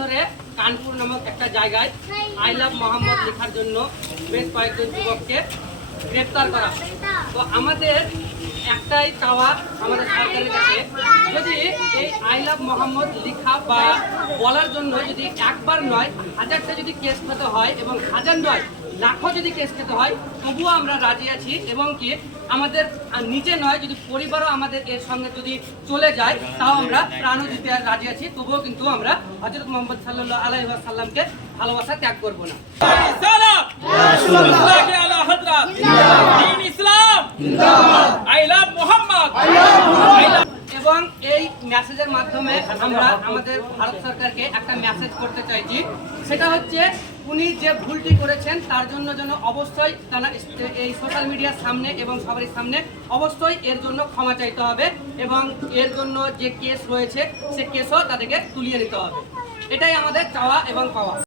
ধরে কানপুর নামক একটা জায়গায় আই লাভ মোহাম্মদ লেখার জন্য বেশ কয়েকজন যুবককে গ্রেপ্তার করা। তো আমাদের একটাই চাওয়া আমাদের সরকারের কাছে, যদি এই আই লাভ মোহাম্মদ লেখা বা বলার জন্য যদি একবার নয়, হাজারটা যদি কেস হতে হয় এবং হাজার নয় লাখো যদি কেস খেতে হয় তবুও আমরা রাজি আছি এবং কি আমাদের নিজে নয় যদি পরিবারও আমাদের এর সঙ্গে যদি চলে যায় তাও আমরা প্রাণও দিতে রাজি আছি তবুও কিন্তু আমরা হজরত মোহাম্মদ সাল্লাহ আলাইহি সাল্লামকে ভালোবাসা ত্যাগ করব না। এবং এই মেসেজের মাধ্যমে আমরা আমাদের ভারত সরকারকে একটা মেসেজ করতে চাইছি। সেটা হচ্ছে, উনি যে ভুলটি করেছেন, তার জন্য যেন অবশ্যই তারা এই সোশ্যাল মিডিয়ার সামনে এবং সবারই সামনে অবশ্যই এর জন্য ক্ষমা চাইতে হবে এবং এর জন্য যে কেস রয়েছে, সে কেসও তাদেরকে তুলিয়ে নিতে হবে। এটাই আমাদের চাওয়া এবং পাওয়া।